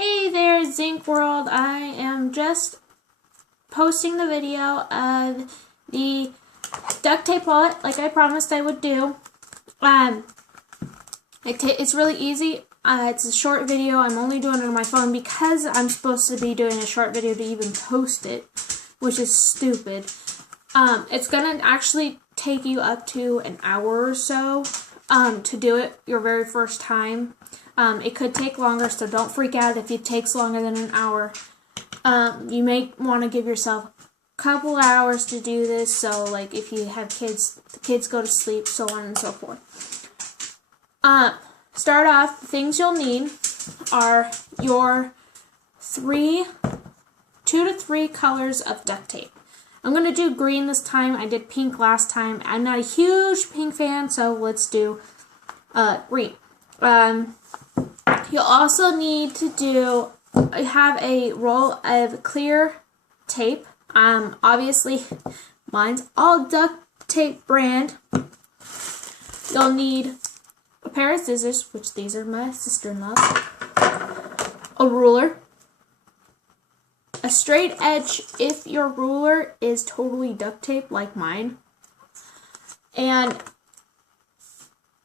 Hey there, Zinc World. I am just posting the video of the duct tape wallet like I promised I would do. It's really easy. It's a short video. I'm only doing it on my phone because I'm supposed to be doing a short video to even post it, which is stupid. It's going to actually take you up to an hour or so to do it your very first time. It could take longer, so don't freak out if it takes longer than an hour. You may want to give yourself a couple hours to do this, so like if you have kids, the kids go to sleep, so on and so forth. Start off, the things you'll need are your 2 to 3 colors of duct tape. I'm going to do green this time. I did pink last time. I'm not a huge pink fan, so let's do green. You'll also need to have a roll of clear tape. Obviously, mine's all duct tape brand. You'll need a pair of scissors, which these are my sister-in-law's, a ruler, a straight edge if your ruler is totally duct tape like mine, and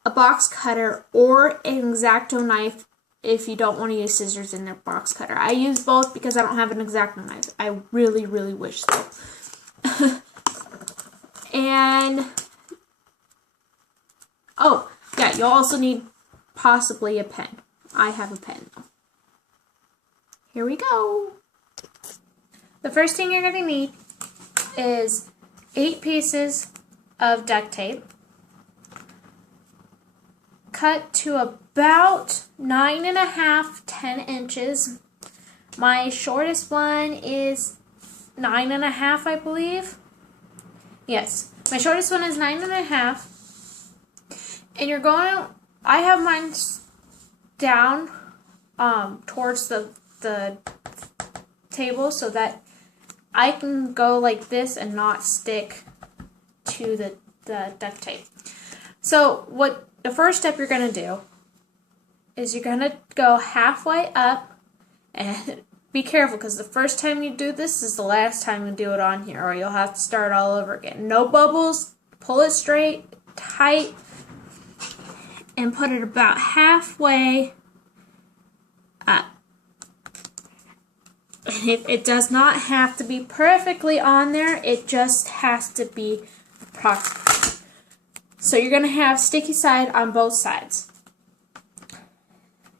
a box cutter or an X-Acto knife if you don't want to use scissors in their box cutter. I use both because I don't have an X-Acto knife. I really, really wish so. And, oh, yeah, you'll also need possibly a pen. I have a pen though. Here we go. The first thing you're going to need is 8 pieces of duct tape, cut to about 9.5, 10 inches. My shortest one is 9.5, I believe. Yes, my shortest one is 9.5. And you're going, I have mine down towards the table so that I can go like this and not stick to the duct tape. So what the first step you're going to do is you're going to go halfway up, and be careful because the first time you do this is the last time you do it on here, or you'll have to start all over again. No bubbles, pull it straight, tight, and put it about halfway up. It does not have to be perfectly on there, it just has to be approximately. So you're going to have sticky side on both sides.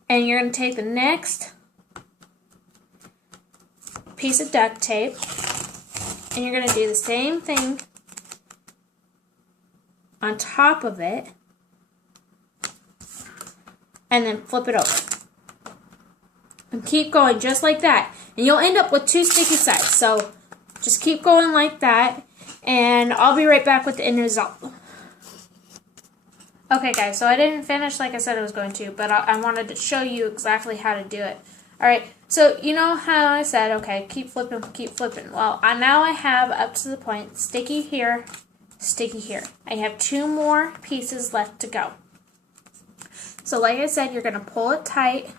And you're going to take the next piece of duct tape and you're going to do the same thing on top of it and then flip it over. And keep going just like that. And you'll end up with 2 sticky sides. So just keep going like that and I'll be right back with the end result. Okay guys, so I didn't finish like I said I was going to, but I wanted to show you exactly how to do it. Alright, so you know how I said, okay, keep flipping, keep flipping. Well, now I have up to the point, sticky here, sticky here. I have 2 more pieces left to go. So like I said, you're going to pull it tight.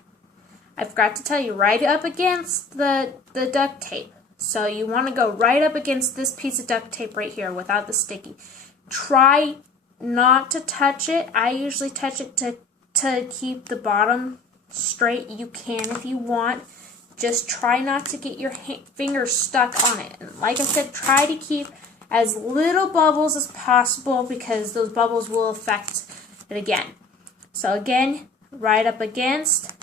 I forgot to tell you, right up against the duct tape. So you want to go right up against this piece of duct tape right here without the sticky. Try not to touch it. I usually touch it to keep the bottom straight. You can if you want. Just try not to get your fingers stuck on it. And like I said, try to keep as little bubbles as possible because those bubbles will affect it again. So again, right up against.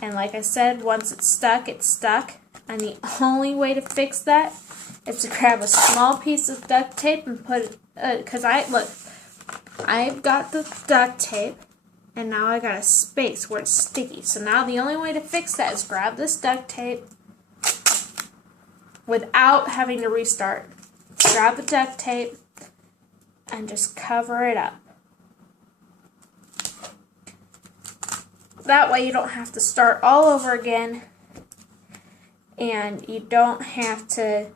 And like I said, once it's stuck, it's stuck. And the only way to fix that is to grab a small piece of duct tape and put it, because I've got the duct tape, and now I got a space where it's sticky. So now the only way to fix that is grab this duct tape without having to restart. Grab the duct tape and just cover it up. That way you don't have to start all over again, and you don't have to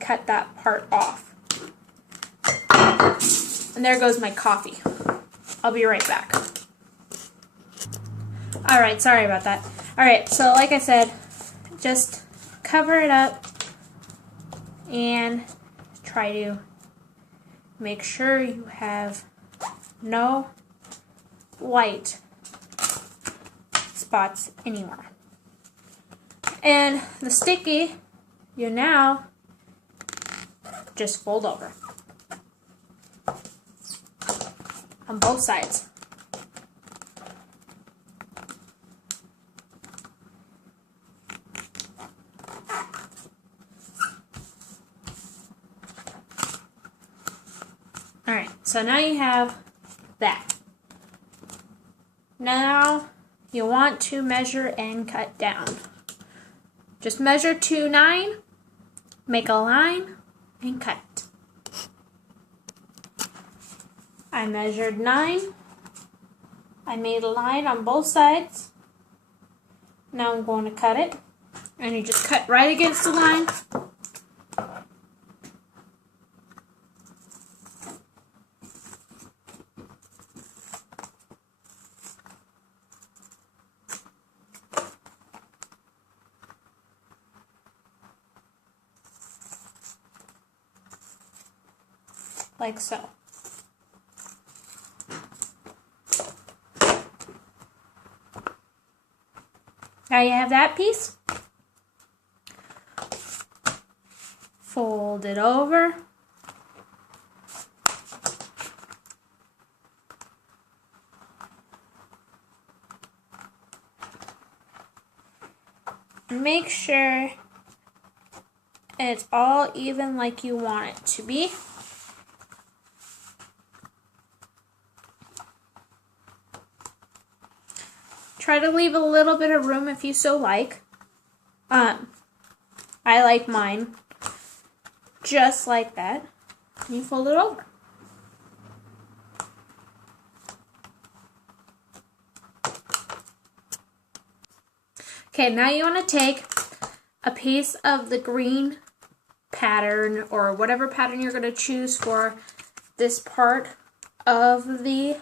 cut that part off. And there goes my coffee. I'll be right back. Alright, sorry about that. Alright, so like I said, just cover it up and try to make sure you have no white spots anywhere. And the sticky, you now just fold over on both sides. Alright, so now you have that. Now you want to measure and cut down. Just measure to 9, make a line, and cut. I measured 9. I made a line on both sides. Now I'm going to cut it. And you just cut right against the line. Like so. Now you have that piece. Fold it over. Make sure it's all even like you want it to be. Try to leave a little bit of room if you so like. I like mine just like that. You fold it over. Okay, now you want to take a piece of the green pattern or whatever pattern you're going to choose for this part of the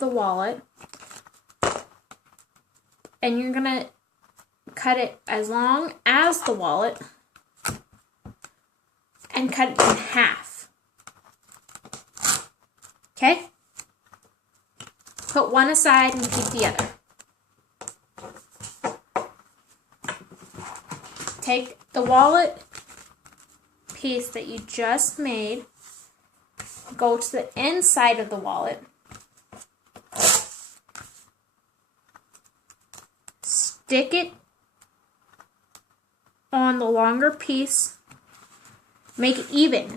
wallet. And you're going to cut it as long as the wallet and cut it in half. Okay? Put one aside and keep the other. Take the wallet piece that you just made, go to the inside of the wallet, stick it on the longer piece. Make it even.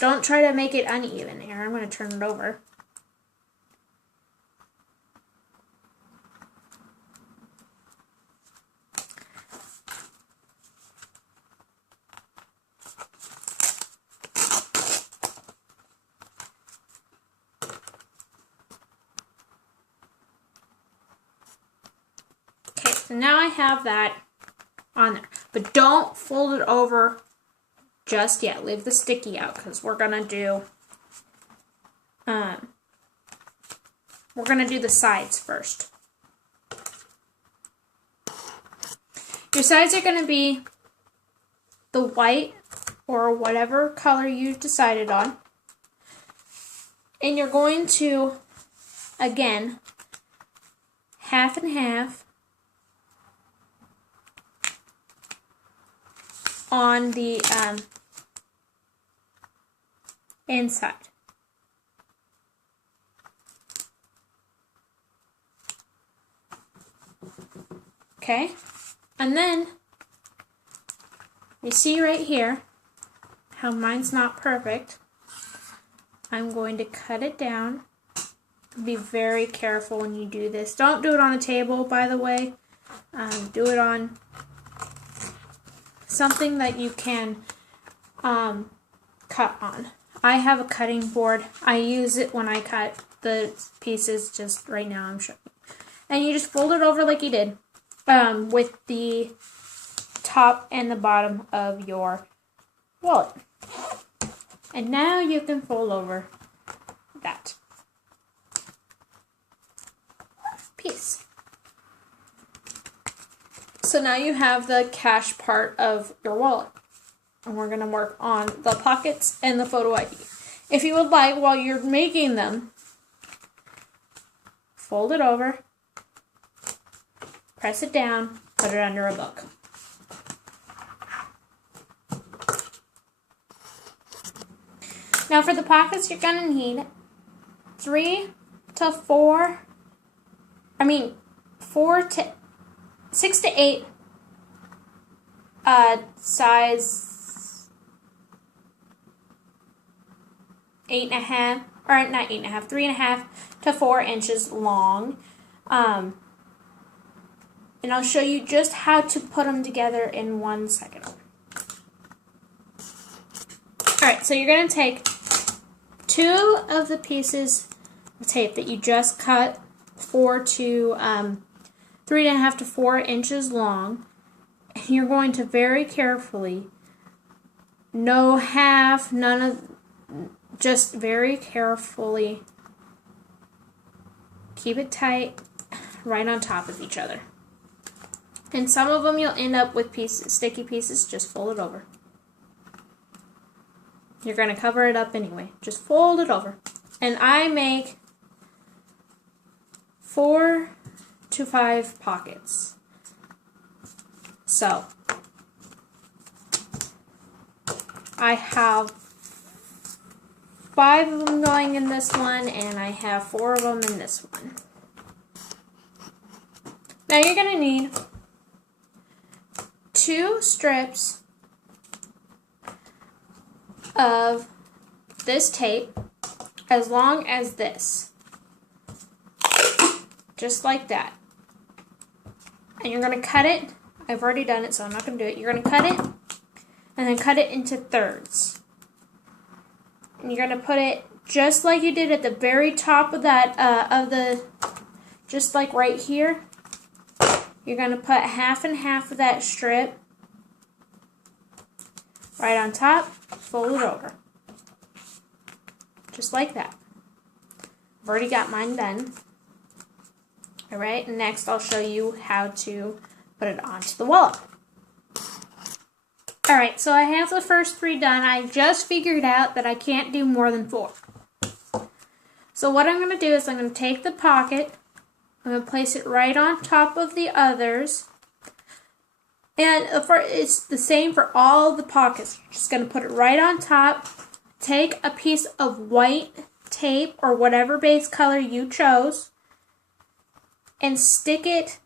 Don't try to make it uneven. Here, I'm going to turn it over. Okay, so now I have that on there. But don't fold it over just yet. Leave the sticky out because we're gonna do the sides first. Your sides are gonna be the white or whatever color you decided on. And you're going to, again, half and half on the inside. Okay? And then, you see right here how mine's not perfect. I'm going to cut it down. Be very careful when you do this. Don't do it on a table, by the way. Do it on something that you can cut on. I have a cutting board. I use it when I cut the pieces. Just right now I'm showing. And you just fold it over like you did with the top and the bottom of your wallet. And now you can fold over that. piece. So now you have the cash part of your wallet. And we're going to work on the pockets and the photo ID. If you would like, while you're making them, fold it over, press it down, put it under a book. Now for the pockets, you're going to need 6 to 8 size 8.5, or not 8.5, 3.5 to 4 inches long. And I'll show you just how to put them together in 1 second. Alright, so you're going to take 2 of the pieces of tape that you just cut 3.5 to 4 inches long, and you're going to very carefully, no half, none of, just very carefully keep it tight right on top of each other. And some of them you'll end up with pieces, sticky pieces, just fold it over. You're going to cover it up anyway. Just fold it over. And I make 4 to 5 pockets. So, I have 5 of them going in this one, and I have 4 of them in this one. Now you're going to need 2 strips of this tape as long as this. Just like that. And you're going to cut it. I've already done it, so I'm not going to do it. You're going to cut it, and then cut it into thirds. And you're going to put it just like you did at the very top of that, just like right here. You're going to put half and half of that strip right on top, fold it over. Just like that. I've already got mine done. Alright, next I'll show you how to put it onto the wallet. Alright, so I have the first 3 done. I just figured out that I can't do more than 4. So what I'm going to do is I'm going to take the pocket, I'm going to place it right on top of the others. And it's the same for all the pockets. You're just going to put it right on top. Take a piece of white tape or whatever base color you chose and stick it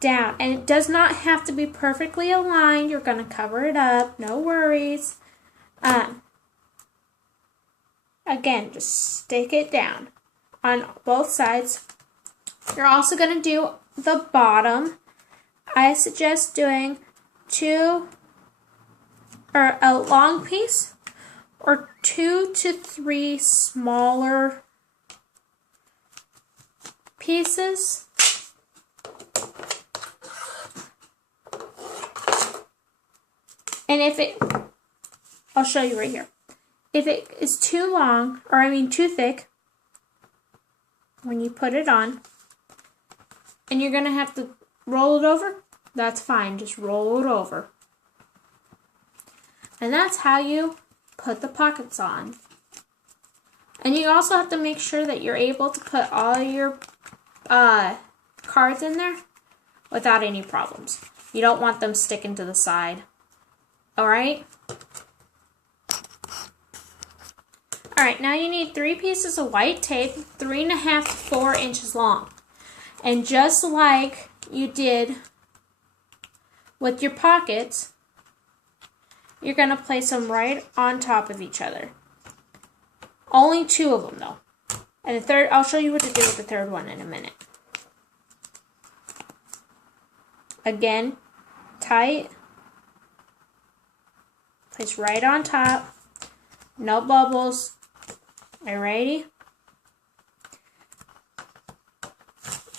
down. And it does not have to be perfectly aligned. You're going to cover it up. No worries. Again, just stick it down on both sides. You're also going to do the bottom. I suggest doing 2 or a long piece or 2 to 3 smaller pieces. And I'll show you right here. If it is too long, or too thick, when you put it on, and you're going to have to roll it over, that's fine. Just roll it over. And that's how you put the pockets on. And you also have to make sure that you're able to put all your cards in there without any problems. You don't want them sticking to the side. Alright? Alright, now you need 3 pieces of white tape, 3.5 to 4 inches long. And just like you did with your pockets, you're going to place them right on top of each other. Only 2 of them though. And the third, I'll show you what to do with the third one in a minute. Again, tight. Place right on top. No bubbles. Alrighty.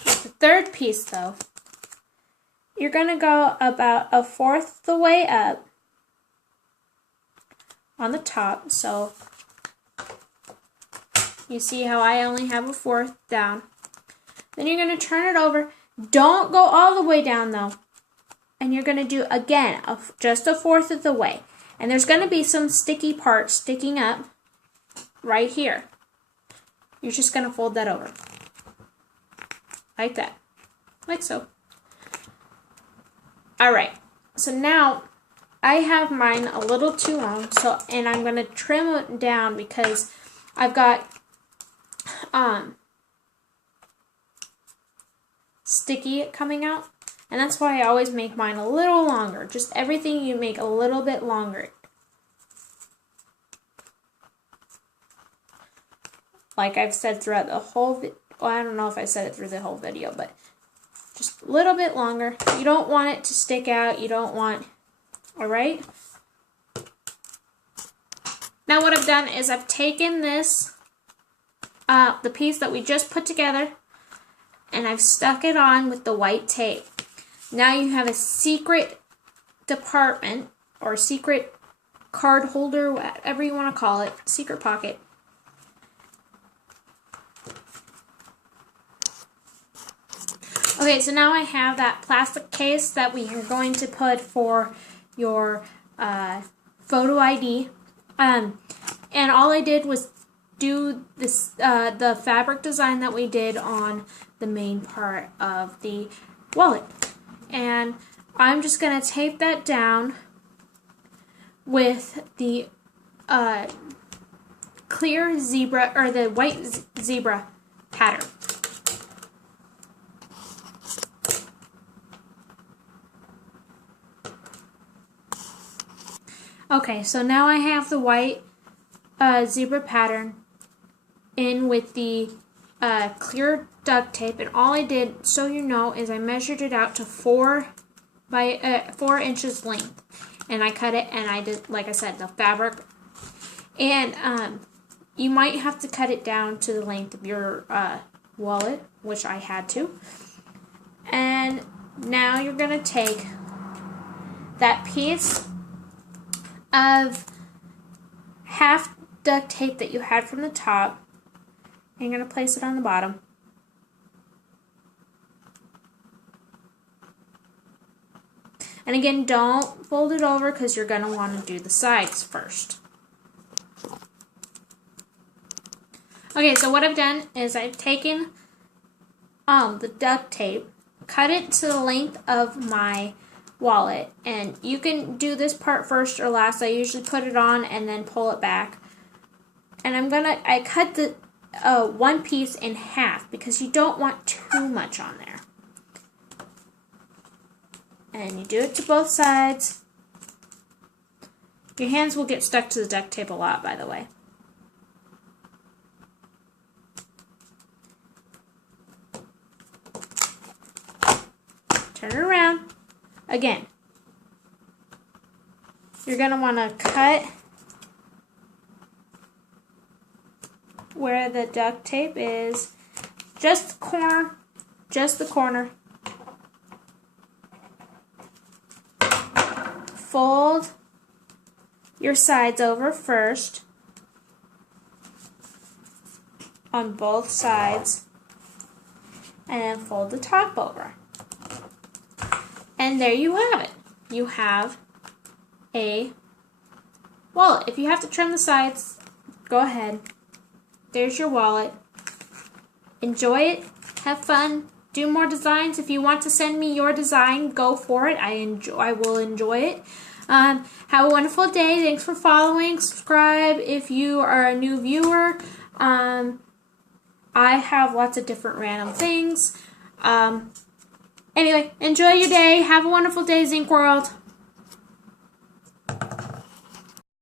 With the third piece though, you're going to go about 1/4 the way up on the top. So you see how I only have 1/4 down. Then you're going to turn it over. Don't go all the way down though. And you're going to do, again, just a fourth of the way. And there's going to be some sticky parts sticking up right here. You're just going to fold that over. Like that. Like so. Alright. So now, I have mine a little too long. And I'm going to trim it down because I've got sticky coming out. And that's why I always make mine a little longer. Just everything you make a little bit longer. Like I've said throughout the whole well, I don't know if I said it through the whole video, but just a little bit longer. You don't want it to stick out. You don't want, alright? Now what I've done is I've taken this, the piece that we just put together, and I've stuck it on with the white tape. Now you have a secret department, or secret card holder, whatever you want to call it, secret pocket. Okay, so now I have that plastic case that we are going to put for your photo ID. And all I did was do this, the fabric design that we did on the main part of the wallet. And I'm just going to tape that down with the clear zebra, or the white zebra pattern. Okay, so now I have the white zebra pattern in with the clear duct tape, and all I did, so you know, is I measured it out to 4 inches length, and I cut it, and I did, like I said, the fabric, and you might have to cut it down to the length of your wallet, which I had to. And now you're gonna take that piece of half duct tape that you had from the top, and you're going to place it on the bottom. And again, don't fold it over because you're going to want to do the sides first. Okay, so what I've done is I've taken the duct tape, cut it to the length of my wallet, and you can do this part first or last. I usually put it on and then pull it back. And I cut the one piece in half because you don't want too much on there. And you do it to both sides. Your hands will get stuck to the duct tape a lot, by the way. Turn it around. Again, you're going to want to cut where the duct tape is, just the corner. Fold your sides over first on both sides, and then fold the top over. And there you have it. You have a wallet. If you have to trim the sides, go ahead. There's your wallet. Enjoy it. Have fun. Do more designs. If you want to send me your design, go for it. I will enjoy it. Have a wonderful day. Thanks for following. Subscribe if you are a new viewer. I have lots of different random things. Anyway, enjoy your day. Have a wonderful day, Zink World.